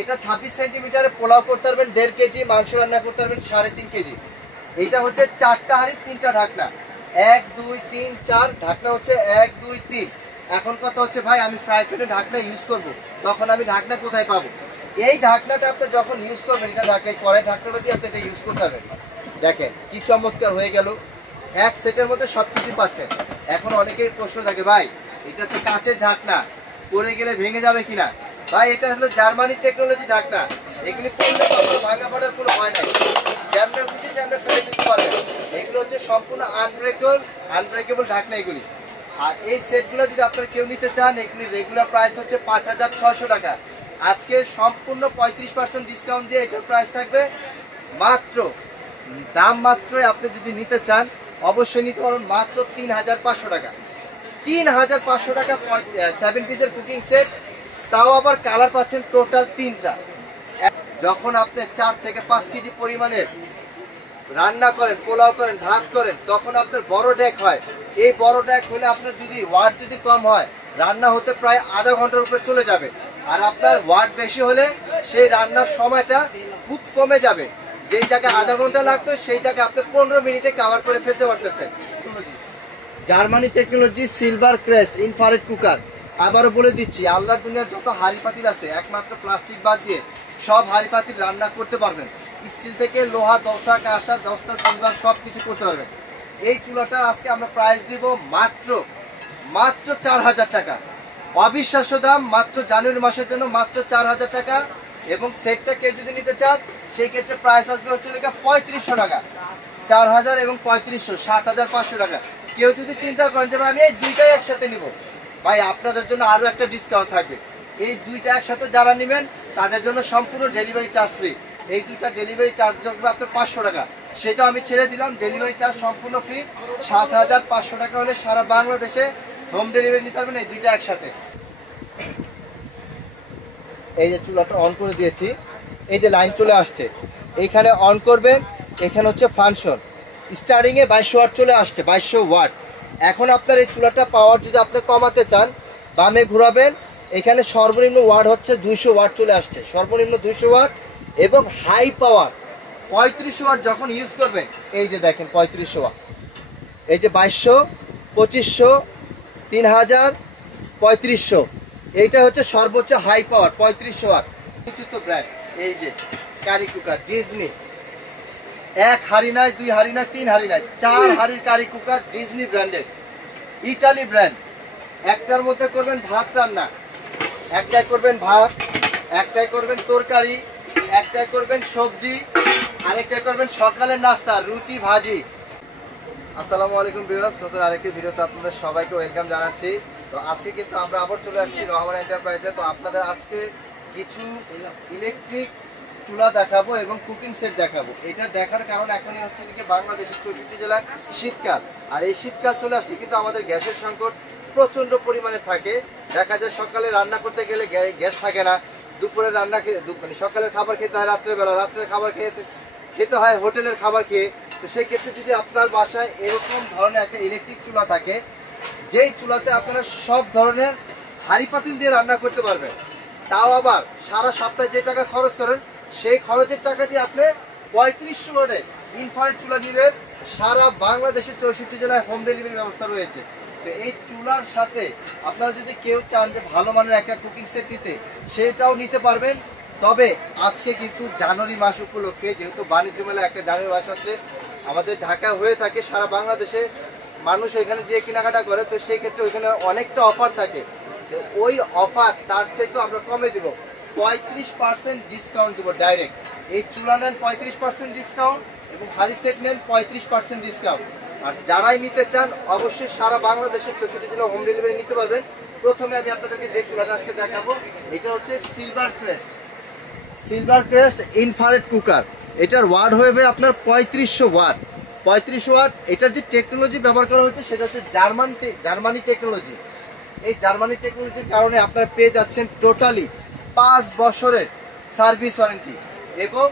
এটা 26 সেন্টিমিটারে পোলাও করতে পারবেন 1.5 কেজি, মাংস রান্না করতে পারবেন 3.5 কেজি। এটা হচ্ছে 4টা হাঁড়ি 3টা ঢাকনা, 1 2 3 4 ঢাকনা হচ্ছে 1 2 3। এখন কথা হচ্ছে ভাই আমি ফ্রাই প্যানে ঢাকনা ইউজ করব, তখন আমি ঢাকনা কোথায় পাবো? এই ঢাকনাটা আপনি যখন ইউজ করবেন, এটা ঢাকায় কড়াই ঢাকনাটা দিয়ে আপনি এটা ইউজ করতে পারবেন। দেখেন কি চমৎকার হয়ে গেল, এক সেটের মধ্যে সবকিছু পাচ্ছেন। এখন অনেকের প্রশ্ন থাকে ভাই এটা তো কাঁচের ঢাকনা, পরে গেলে ভেঙে যাবে কিনা? ভাই এটা হলো জার্মানি টেকনোলজি ঢাকনা, এগুলি পড়লে কখনো ভাঙা ফাটার কোনো ভয় নাই, যেমন খুঁজে যেমন ফেলে দিতে পারবেন। এগুলো হচ্ছে সম্পূর্ণ আনব্রেকেবল ঢাকনা এগুলি। আর এই সেটগুলো যদি আপনারা কেউ নিতে চান, এগুলি রেগুলার প্রাইস হচ্ছে 5600 টাকা। আজকে সম্পূর্ণ 35% ডিসকাউন্ট দিয়ে এটার প্রাইস থাকবে মাত্র, দাম মাত্রই আপনি যদি নিতে চান অবশ্যই নিতে পারবেন মাত্র 3500 টাকা। 3500 টাকা 7 পিসের কুকিং সেট, তাও আবার কালার পাচ্ছেন টোটাল 3টা। যখন আপনি 4 থেকে 5 কেজি পরিমাণের রান্না করেন, পোলাও করেন, ভাত করেন, তখন আপনার বড় ডেক হয়। এই বড় ডেক হলে আপনার যদি ওয়াট যদি কম হয়, রান্না হতে প্রায় আধা ঘন্টার উপরে চলে যাবে। আর আপনার ওয়াট বেশি হলে সেই রান্নার সময়টা খুব কমে যাবে। যেই জায়গায় আধা ঘন্টা লাগতো সেই জায়গায় আপনি 15 মিনিটে কভার করে ফেলতে পারতেছেন। Germany technology silver crest infrared cooker. আবারও বলে দিচ্ছি, আল্লাহর দুনিয়ার যত হাঁড়ি পাতিল আছে একমাত্র প্লাস্টিক বাদ দিয়ে সব হাঁড়ি পাতিল রান্না করতে পারবেন। স্টিল থেকে লোহা, দস্তা, কাঁসা, দস্তা, সিলভার সব কিছু করতে পারবেন। এই চুলাটা আজকে আমরা প্রাইস দিব মাত্র 4000 টাকা। অবিশ্বাস্য দাম, মাত্র জানুয়ারি মাসের জন্য মাত্র 4000 টাকা। এবং সেটটা কেউ যদি নিতে চান সেই ক্ষেত্রে প্রাইস আসবে হচ্ছে 3500 টাকা। 4000 এবং 3500, 7500 টাকা। কেউ যদি চিন্তা করেন যে আমি এই দুইটাই একসাথে নিব, ভাই আপনাদের জন্য আরো একটা ডিসকাউন্ট থাকবে। এই দুইটা একসাথে যারা নেবেন তাদের জন্য সম্পূর্ণ ডেলিভারি চার্জ ফ্রি। এই দুইটা ডেলিভারি চার্জ থাকবে আপনার 500 টাকা, সেটা আমি ছেড়ে দিলাম। ডেলিভারি চার্জ সম্পূর্ণ ফ্রি। 7500 টাকা হলে সারা বাংলাদেশে হোম ডেলিভারি নিতে পারবেন এই দুইটা একসাথে। এই যে চুলাটা অন করে দিয়েছি, এই যে লাইন চলে আসছে, এইখানে অন করবেন। এখানে হচ্ছে ফাংশন, স্টার্টিংয়ে 2200 ওয়াট চলে আসছে, 2200 ওয়াট। এখন আপনার এই চুলাটা পাওয়ার যদি আপনি কমাতে চান, বামে ঘোরাবেন, এখানে সর্বনিম্ন ওয়াট হচ্ছে 200 ওয়াট চলে আসছে, সর্বনিম্ন 200 ওয়াট। এবং হাই পাওয়ার 3500 ওয়াট যখন ইউজ করবেন, এই যে দেখেন 3500 ওয়াট, এই যে 2200, 2500, 3000, 3500, এইটা হচ্ছে সর্বোচ্চ হাই পাওয়ার 3500 ওয়াট। ব্র্যান্ড এই যে কারি কুকার ডিজনি, 1 হাঁড়ি নাই, 2 হাঁড়ি নাই, 3 হাঁড়ি নাই, 4 হাঁড়ির কারি কুকার, ডিজনি ব্র্যান্ডের, ইটালি ব্র্যান্ড। একটার মধ্যে করবেন ভাত রান্না, একটাই করবেন ভাত, একটাই করবেন তরকারি, একটাই করবেন সবজি, আরেকটাই করবেন সকালের নাস্তা, রুটি ভাজি। আসসালামু আলাইকুম ভিউয়ার্স, নতুন আরেকটি ভিডিওতে আপনাদের সবাইকে ওয়েলকাম জানাচ্ছি। তো আজকে কিন্তু আমরা আবার চলে আসছি রহমান এন্টারপ্রাইজে। তো আপনাদের আজকে কিছু ইলেকট্রিক চুলা দেখাবো এবং কুকিং সেট দেখাবো। এটা দেখার কারণ এখনই হচ্ছে কি বাংলাদেশের 64 জেলায় শীতকাল, আর এই শীতকাল চলে আসলে কিন্তু আমাদের গ্যাসের সংকট প্রচণ্ড পরিমাণে থাকে। দেখা যায় সকালে রান্না করতে গেলে গ্যাস থাকে না, দুপুরে রান্না মানে সকালের খাবার খেতে হয় রাত্রেবেলা, রাত্রের খাবার খেতে হয় হোটেলের খাবার খেয়ে। তো সেই ক্ষেত্রে যদি আপনার বাসায় এরকম ধরনের একটা ইলেকট্রিক চুলা থাকে, যেই চুলাতে আপনারা সব ধরনের হাঁড়ি পাতিল দিয়ে রান্না করতে পারবেন, তাও আবার সারা সপ্তাহে যে টাকা খরচ করেন সেই খরচের টাকা দিয়ে আপনি 3500 ওয়াটের ইনফ্রারেড চুলা নেবেন। সারা বাংলাদেশের 64 জেলায় হোম ডেলিভারির ব্যবস্থা রয়েছে। তো এই চুলার সাথে আপনারা যদি কেউ চান যে ভালো মানের একটা কুকিং সেট নিতে, সেটাও নিতে পারবেন। তবে আজকে কিন্তু জানুয়ারি মাস উপলক্ষে, যেহেতু বাণিজ্য মেলা একটা জানুয়ারি মাস আসলে আমাদের ঢাকা হয়ে থাকে, সারা বাংলাদেশে মানুষ ওইখানে যে কেনাকাটা করে, তো সেই ক্ষেত্রে ওইখানে অনেকটা অফার থাকে। ওই অফার তার চাইতে আমরা কমে দেবো, 35% ডিসকাউন্ট দেবো ডাইরেক্ট। এই চুলা নেন 35% ডিসকাউন্ট এবং হাঁড়ি সেট নেন 35% ডিসকাউন্ট। আর যারাই নিতে চান অবশ্যই সারা বাংলাদেশের 64 জেলা হোম ডেলিভারি নিতে পারবেন। প্রথমে আমি আপনাদেরকে যে চুলাটা আজকে দেখাবো, এটা হচ্ছে সিলভার ক্রেস্ট ইনফ্রারেড কুকার। এটার ওয়াট হবে আপনার 3500 ওয়াট। 3500 ওয়াট। এটার যে টেকনোলজি ব্যবহার করা হচ্ছে সেটা হচ্ছে জার্মানি টেকনোলজি। এই জার্মানি টেকনোলজির কারণে আপনারা পেয়ে যাচ্ছেন টোটালি 5 বছরের সার্ভিস ওয়ারেন্টি এবং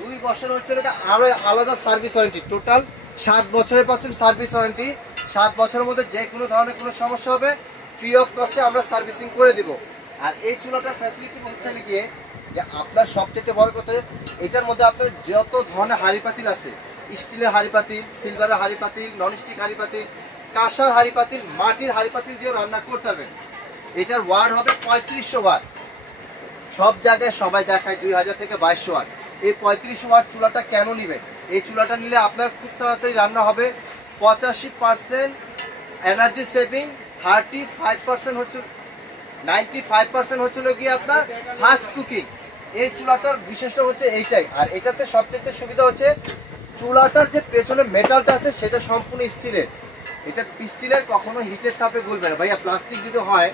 2 বছর হচ্ছে এটা আরো আলাদা সার্ভিস ওয়ারেন্টি। টোটাল 7 বছরে পাচ্ছেন সার্ভিস ওয়ারেন্টি। 7 বছরের মধ্যে যে কোনো ধরনের কোনো সমস্যা হবে ফ্রি অফ কস্টে আমরা সার্ভিসিং করে দিব। আর এই চুলাটার ফ্যাসিলিটি হচ্ছে গিয়ে যে আপনার সবচেয়ে বড় কথা, এটার মধ্যে আপনার যত ধরনের হাঁড়ি পাতিল আছে, স্টিলের হাঁড়ি পাতিল, সিলভারের হাঁড়ি পাতিল, ননস্টিক হাঁড়ি পাতিল, কাঁসার হাঁড়ি পাতিল, মাটির হাঁড়ি পাতিল দিয়েও রান্না করতে পারবেন। এটার ওয়াট হবে 3500 ওয়াট। সব জায়গায় সবাই দেখায় 2000 থেকে 2200 ওয়াট। এই 3500 ওয়াট চুলাটা কেন নেবেন? এই চুলাটা নিলে আপনার খুব তাড়াতাড়ি রান্না হবে। 85% এনার্জি সেভিং, 35% হচ্ছে 95% হচ্ছিল গিয়ে আপনার ফাস্ট কুকিং। এই চুলাটার বিশেষটা হচ্ছে এইটাই। আর এটাতে সবচেয়ে সুবিধা হচ্ছে চুলাটার যে পেছনে মেটালটা আছে সেটা সম্পূর্ণ স্টিলের। এটা স্টিলের, কখনো হিটের তাপে গলবে না ভাইয়া। প্লাস্টিক যদি হয়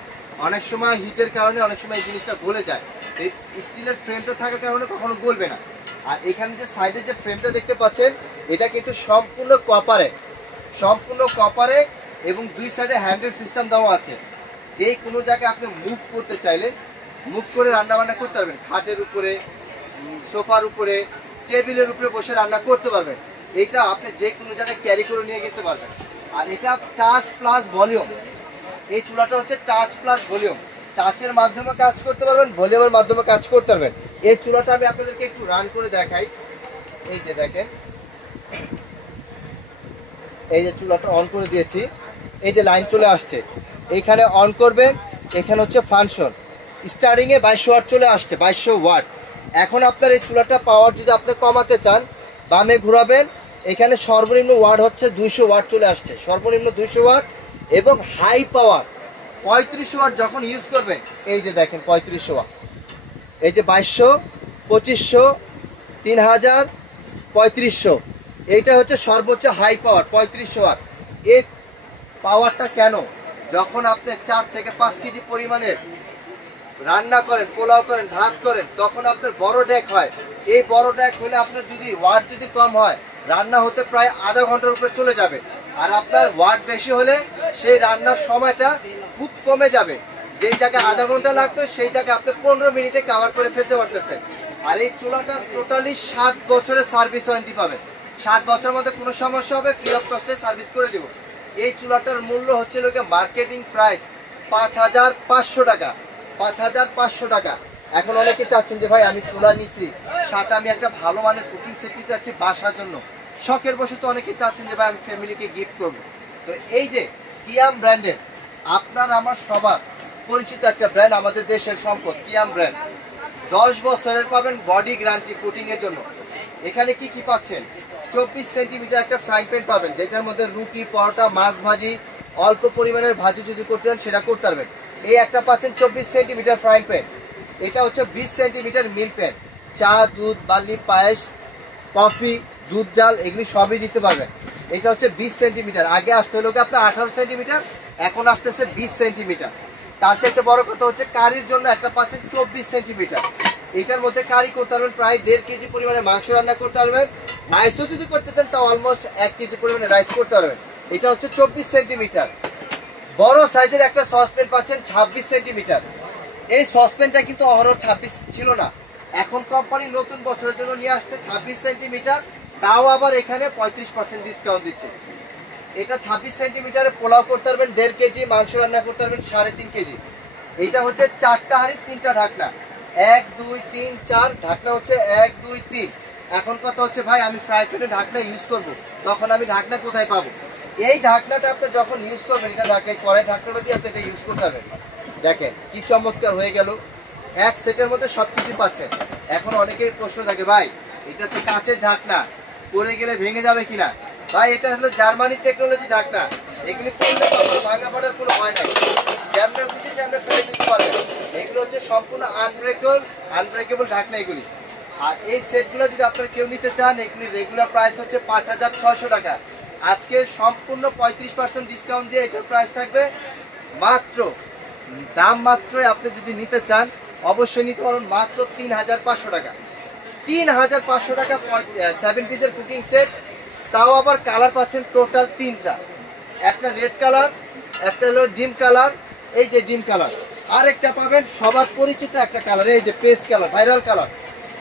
অনেক সময় হিটের কারণে অনেক সময় এই জিনিসটা গলে যায়। এই স্টিলের ফ্রেমটা থাকার কারণে কখনো গলবে না। আর এখানে যে সাইডে যে ফ্রেমটা দেখতে পাচ্ছেন এটা কিন্তু সম্পূর্ণ কপারে এবং দুই সাইডে হ্যান্ডেল সিস্টেম দেওয়া আছে। যে কোনো জায়গায় আপনি মুভ করতে চাইলে মুভ করে রান্না বান্না করতে পারবেন। খাটের উপরে, সোফার উপরে, টেবিলের উপরে বসে রান্না করতে পারবেন। এটা আপনি যে কোনো জায়গায় ক্যারি করে নিয়ে যেতে পারবেন। আর এটা টাচ প্লাস ভলিউম। এই চুলাটা হচ্ছে টাচ প্লাস ভলিউম। টাচের মাধ্যমে কাজ করতে পারবেন, ভলিউমের মাধ্যমে কাজ করতে পারবেন। এই চুলাটা আমি আপনাদেরকে একটু রান করে দেখাই। এই যে দেখেন, এই যে চুলাটা অন করে দিয়েছি, এই যে লাইন চলে আসছে, এইখানে অন করবেন। এখানে হচ্ছে ফাংশন, স্টার্টিংয়ে 2200 ওয়াট চলে আসছে, 2200 ওয়াট। এখন আপনার এই চুলাটা পাওয়ার যদি আপনি কমাতে চান, বামে ঘোরাবেন, এখানে সর্বনিম্ন ওয়াট হচ্ছে 200 ওয়াট চলে আসছে, সর্বনিম্ন 200 ওয়াট। এবং হাই পাওয়ার 3500 ওয়াট যখন ইউজ করবেন, এই যে দেখেন 3500 ওয়াট, এই যে 2200, 2500, 3000, 3500, এইটা হচ্ছে সর্বোচ্চ হাই পাওয়ার 3500 ওয়াট। এই পাওয়ারটা কেন? যখন আপনি 4 থেকে 5 কেজি পরিমাণের রান্না করেন, পোলাও করেন, ভাত করেন, তখন আপনার বড় ডেক হয়। এই বড় ডেক হলে আপনার যদি ওয়াট যদি কম হয়, রান্না হতে প্রায় আধা ঘন্টার উপরে চলে যাবে। আর আপনার ওয়াট বেশি হলে সেই রান্নার সময়টা খুব কমে যাবে। যেই জায়গায় আধা ঘন্টা লাগতো সেই জায়গায় আপনি 15 মিনিটে কভার করে ফেলতে পারতেছেন। আর এই চুলাটার টোটালি 7 বছরের সার্ভিস ওয়ারেন্টি পাবেন। 7 বছরের মধ্যে কোনো সমস্যা হবে ফ্রি অফ কস্টে সার্ভিস করে দেব। এই চুলাটার মূল্য হচ্ছে লোকে মার্কেটিং প্রাইস 5500 টাকা, 5500 টাকা। এখন অনেকে চাচ্ছেন যে ভাই আমি চুলা নিচ্ছি, সাথে আমি একটা ভালো মানের কুকিং সেট নিতে চাচ্ছি বাসার জন্য। শখের বশত অনেকে চাচ্ছেন যে ভাই আমি ফ্যামিলিকে গিফট করব। তো এই যে কিয়াম ব্র্যান্ডের, আপনার আমার সবার পরিচিত একটা ব্র্যান্ড, আমাদের দেশের সম্পদ কিয়াম ব্র্যান্ড। 10 বছরের পাবেন বডি গ্যারান্টি কোটিং এর জন্য। এখানে কি কি পাচ্ছেন? 24 সেন্টিমিটার একটা ফ্রাইং প্যান পাবেন, যেটার মধ্যে রুটি, পরোটা, মাছ ভাজি, অল্প পরিমাণের ভাজি যদি করতে চান সেটা করতে পারবেন। এই একটা পাচ্ছেন 24 সেন্টিমিটার ফ্রাইং প্যান। এটা হচ্ছে 20 সেন্টিমিটার মিল্ক প্যান, চা, দুধ, বার্লি, পায়েস, কফি, দুধ জাল এগুলি সবই দিতে পারবেন। এটা হচ্ছে 20 সেন্টিমিটার। আগে আসতে হলো আপনার 18 সেন্টিমিটার, এখন আসতেছে 20 সেন্টিমিটার। তার চাইতে বড় কথা হচ্ছে কারির জন্য একটা পাচ্ছেন 24 সেন্টিমিটার। এটার মধ্যে কারি করতে পারবেন, প্রায় 1.5 কেজি পরিমাণে মাংস রান্না করতে পারবেন। রাইসও যদি করতে চান তা অলমোস্ট 1 কেজি পরিমাণে রাইস করতে পারবেন। এটা হচ্ছে 24 সেন্টিমিটার। বড় সাইজের একটা সসপ্যান পাচ্ছেন 26 সেন্টিমিটার। এই সসপ্যানটা কিন্তু অহরহ 26 ছিল না, এখন কোম্পানি নতুন বছরের জন্য নিয়ে আসছে 26 সেন্টিমিটার, তাও আবার এখানে 35% ডিসকাউন্ট দিচ্ছে। এটা 26 সেন্টিমিটারে পোলাও করতে পারবেন 1.5 কেজি, মাংস রান্না করতে পারবেন 3.5 কেজি। এটা হচ্ছে 4টা হাঁড়ি 3টা ঢাকনা, 1 2 3 4 ঢাকনা হচ্ছে 1 2 3। এখন কথা হচ্ছে ভাই আমি ফ্রাই প্যানে ঢাকনা ইউজ করব, তখন আমি ঢাকনা কোথায় পাবো? এই ঢাকনাটা আপনি যখন ইউজ করবেন, এটা ঢাকনায় কড়াই ঢাকনাটা দিয়ে আপনি এটা ইউজ করতে পারবেন। দেখেন কি চমৎকার হয়ে গেল, এক সেটের মধ্যে সবকিছু পাচ্ছেন। এখন অনেকের প্রশ্ন থাকে ভাই এটা তো কাঁচের ঢাকনা, পরে গেলে ভেঙে যাবে কিনা? ভাই এটা হলো জার্মানির টেকনোলজি ঢাকনা, এগুলি পড়লে কখনো ভাঙা ফাটার কোনো ভয় নাই, যেমন খুশি যেমন ফেলে দিতে পারবেন। এগুলো হচ্ছে সম্পূর্ণ আনব্রেকেবল ঢাকনা এগুলি। আর এই সেটগুলো যদি আপনারা কেউ নিতে চান, এগুলি রেগুলার প্রাইস হচ্ছে 5600 টাকা। আজকে সম্পূর্ণ 35% ডিসকাউন্ট দিয়ে এটার প্রাইস থাকবে মাত্র, দাম মাত্রই আপনি যদি নিতে চান অবশ্যই নিতে পারবেন মাত্র 3500 টাকা। 3500 টাকা 7 পিসের কুকিং সেট, তাও আবার কালার পাচ্ছেন টোটাল 3টা, একটা রেড কালার, একটা হলো ডিম কালার, এই যে ডিম কালার, আর একটা পাবেন সবার পরিচিত একটা কালার, এই যে পেস্ট কালার, ভাইরাল কালার।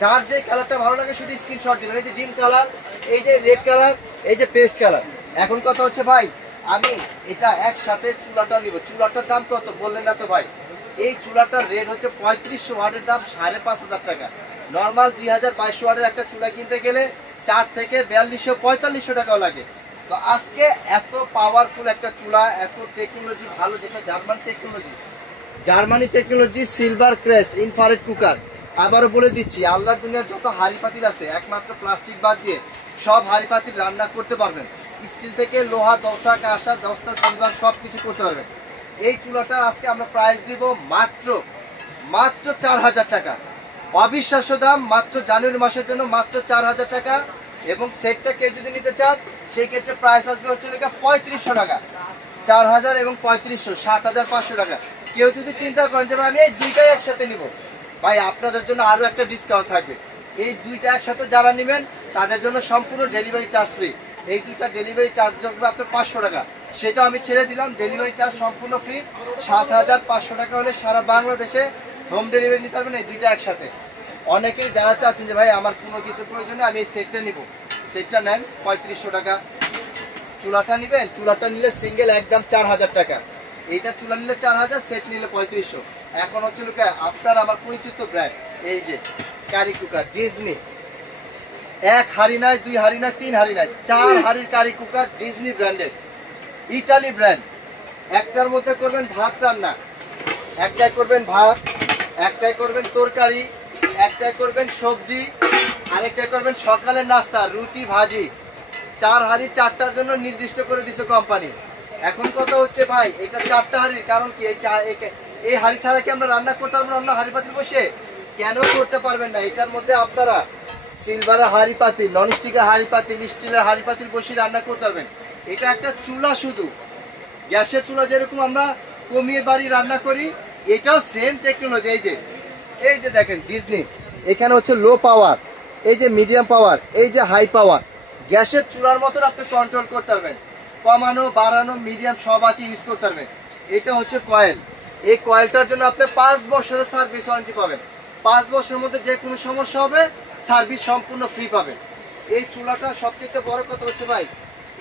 যার যে কালারটা ভালো লাগে শুধু স্ক্রিনশট দিবেন। এই যে ডিম কালার, এই যে রেড কালার, এই যে পেস্ট কালার। এখন কথা হচ্ছে ভাই আমি এটা একসাথে চুলাটা নিব, চুলাটার দাম কত বললেন না তো ভাই? এই চুলাটার রেট হচ্ছে 3500 ওয়াটের দাম 5500 টাকা। নর্মাল 2022 ওয়াটের একটা চুলা কিনতে গেলে 4 থেকে 4200-4500 টাকাও লাগে। তো আজকে এত পাওয়ারফুল একটা চুলা, এত টেকনোলজি ভালো, যেটা Germany technology silver crest infrared cooker. আবারও বলে দিচ্ছি, আল্লাহর দুনিয়ার যত হাঁড়ি পাতিল আছে একমাত্র প্লাস্টিক বাদ দিয়ে সব হাঁড়ি পাতিল রান্না করতে পারবেন। স্টিল থেকে লোহা, দস্তা, কাঁসা, দস্তা, সিলভার সব কিছু করতে পারবেন। এই চুলাটা আজকে আমরা প্রাইস দিব মাত্র 4000 টাকা। অবিশ্বাস্য দাম, মাত্র জানুয়ারি মাসের জন্য মাত্র 4000 টাকা। এবং সেটটা কেউ যদি নিতে চান সেই ক্ষেত্রে প্রাইস আসবে হচ্ছে 3500 টাকা। 4000 এবং 3500, 7500 টাকা। কেউ যদি চিন্তা করেন যে আমি এই দুইটাই একসাথে নিব, ভাই আপনাদের জন্য আরো একটা ডিসকাউন্ট থাকবে। এই দুইটা একসাথে যারা নেবেন তাদের জন্য সম্পূর্ণ ডেলিভারি চার্জ ফ্রি। এই দুইটা ডেলিভারি চার্জ থাকবে আপনার 500 টাকা, সেটা আমি ছেড়ে দিলাম। ডেলিভারি চার্জ সম্পূর্ণ ফ্রি। 7500 টাকা হলে সারা বাংলাদেশে হোম ডেলিভারি নিতে পারবেন এই দুইটা একসাথে। অনেকেই যারা চাচ্ছেন যে ভাই আমার কোনো কিছু প্রয়োজনে আমি এই সেটটা নিব, সেটটা নেন 3500 টাকা। চুলাটা নেবেন, চুলাটা নিলে সিঙ্গেল একদম 4000 টাকা। এইটা চুলা নিলে 4000, সেট নিলে 3500। এখন হচ্ছে আপনার আমার পরিচিত ব্র্যান্ড, এই যে কারি কুকার ডিজনি। 1 হাঁড়ি নয়, 2 হাঁড়ি নয়, 3 হাঁড়ি নয়, 4 হাঁড়ির কারি কুকার, ডিজনি ব্র্যান্ডের, ইটালি ব্র্যান্ড। একটার মধ্যে করবেন ভাত রান্না, একটাই করবেন ভাত, একটাই করবেন তরকারি, একটাই করবেন সবজি, আরেকটাই করবেন সকালের নাস্তা, রুটি ভাজি। 4 হাঁড়ি 4টার জন্য নির্দিষ্ট করে দিছে কোম্পানি। এখন কথা হচ্ছে ভাই এটা 4টা হাঁড়ির কারণ কি, এই হাঁড়ি ছাড়া কি আমরা রান্না করতে পারবো না অন্য হাঁড়ি পাতিল বসে? কেন করতে পারবেন না? এটার মধ্যে আপনারা সিলভারের হাঁড়ি পাতিল, ননস্টিকের হাঁড়ি পাতিল, স্টিলের হাঁড়ি পাতিল বসে রান্না করতে পারবেন। এটা একটা চুলা, শুধু গ্যাসের চুলা যেরকম আমরা কমিয়ে বাড়ি রান্না করি, এটাও সেম টেকনোলজি। এই যে দেখেন ডিজনি, এখানে হচ্ছে লো পাওয়ার, এই যে মিডিয়াম পাওয়ার, এই যে হাই পাওয়ার। গ্যাসের চুলার মতন আপনি কন্ট্রোল করতে পারবেন, কমানো বাড়ানো মিডিয়াম সব আছে ইউজ করতে পারবেন। এটা হচ্ছে কয়েল। এই কয়েলটার জন্য আপনি 5 বছরের সার্ভিস ওয়ারেন্টি পাবেন। 5 বছরের মধ্যে যে কোনো সমস্যা হবে সার্ভিস সম্পূর্ণ ফ্রি পাবেন। এই চুলাটার সবথেকে বড় কথা হচ্ছে ভাই,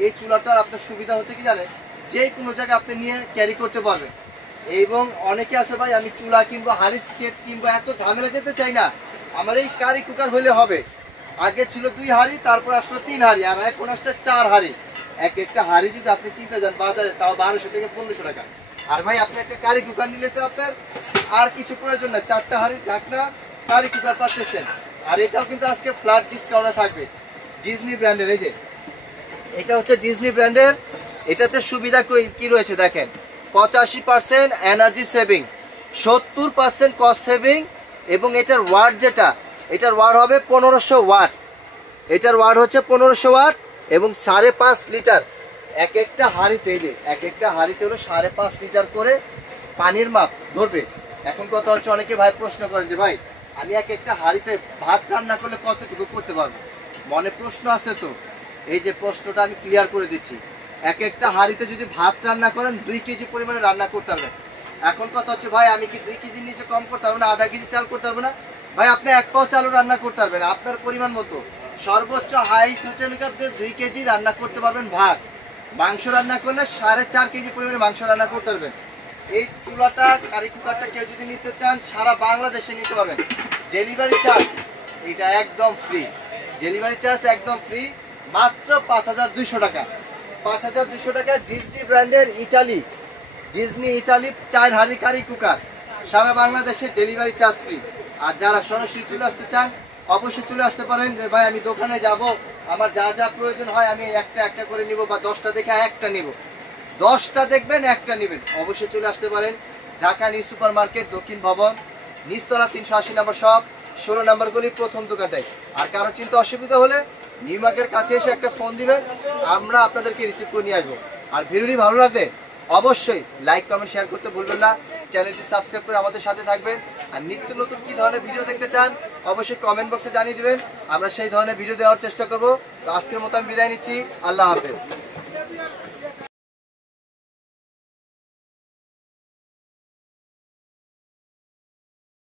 এই চুলাটার আপনার সুবিধা হচ্ছে কি জানেন, যে কোনো জায়গায় আপনি নিয়ে ক্যারি করতে পারবেন। এবং অনেকে আছে ভাই আমি চুলা কিনবো, হাঁড়ি কিনবো, এত ঝামেলা যেতে চাই না, আমার এই কারি কুকার হলে হবে। আগে ছিল 2 হাঁড়ি, তারপর আসলো 3 হাঁড়ি, আর এখন আসছে 4 হাঁড়ি। একটা হাঁড়ি যদি আপনি কিনতে যান বাজারে, তাও 1200 থেকে 1500 টাকা। আর ভাই আপনি একটা কারি কুকার নিলে তো আপনার আর কিছু প্রয়োজন না, 4টা হাঁড়ি 4টা কারি কুকার পাচ্ছেন। আর এটাও কিন্তু আজকে ফ্ল্যাট ডিসকাউন্টে থাকবে, ডিজনি ব্র্যান্ডের। এই যে এটা হচ্ছে ডিজনি ব্র্যান্ডের। এটাতে সুবিধা কি রয়েছে দেখেন, 85% এনার্জি সেভিং, 70% কস্ট সেভিং। এবং এটার ওয়াট যেটা, এটার ওয়াট হবে 1500 ওয়াট। এটার ওয়াট হচ্ছে 1500 ওয়াট এবং 5.5 লিটার একটা হাঁড়িতে। এই যে একটা হাঁড়িতে হলো 5.5 লিটার করে পানির মাপ ধরবে। এখন কথা হচ্ছে অনেকে ভাই প্রশ্ন করেন যে ভাই আমি একটা হাঁড়িতে ভাত রান্না করলে কতটুকু করতে পারবো? মনে প্রশ্ন আছে তো, এই যে প্রশ্নটা আমি ক্লিয়ার করে দিচ্ছি। একটা হাঁড়িতে যদি ভাত রান্না করেন 2 কেজি পরিমাণে রান্না করতে পারবেন। এখন কথা হচ্ছে ভাই আমি কি 2 কেজির নিচে কম করতে পারবো না, আধা কেজি চাল করতে পারবো না? ভাই আপনি 1 পাও চালও রান্না করতে পারবেন আপনার পরিমাণ মতো। সর্বোচ্চ হাইট হচ্ছে 2 কেজি রান্না করতে পারবেন ভাত। মাংস রান্না করলে 4.5 কেজি পরিমাণে মাংস রান্না করতে পারবেন। এই চুলাটা, কারি কুকারটা কেউ যদি নিতে চান সারা বাংলাদেশে নিতে পারবেন। ডেলিভারি চার্জ এটা একদম ফ্রি, ডেলিভারি চার্জ একদম ফ্রি, মাত্র 5200 টাকা। 5200 টাকা ডিজনি ব্র্যান্ডের ডিজনি ইটালি 4 হাঁড়ি কারি কুকার, সারা বাংলাদেশে ডেলিভারি চার্জ ফ্রি। আর যারা সরাসরি চলে আসতে চান অবশ্যই চলে আসতে পারেন। ভাই আমি দোকানে যাব, আমার যা যা প্রয়োজন হয় আমি একটা করে নিব, বা 10টা দেখে একটা নিব, 10টা দেখবেন একটা নেবেন, অবশ্যই চলে আসতে পারেন। ঢাকা নিউ সুপার মার্কেট, দক্ষিণ ভবন, নিচতলা 380 নম্বর শপ, 16 নম্বর গলির প্রথম দোকানটাই। আর কারো চিন্তা অসুবিধা হলে নিউ মার্কেটের কাছে এসে একটা ফোন দিবেন, আমরা আপনাদেরকে রিসিভ করে নিয়ে আসবো। আর ভিডিওটি ভালো লাগলে অবশ্যই লাইক কমেন্ট শেয়ার করতে ভুলবেন না। চ্যানেলটি সাবস্ক্রাইব করে আমাদের সাথে থাকবেন। আর নিত্য নতুন কি ধরনের ভিডিও দেখতে চান অবশ্যই কমেন্ট বক্সে জানিয়ে দিবেন, আমরা সেই ধরনের ভিডিও দেওয়ার চেষ্টা করব। তো আজকের মতো আমি বিদায় নিচ্ছি, আল্লাহ হাফেজ।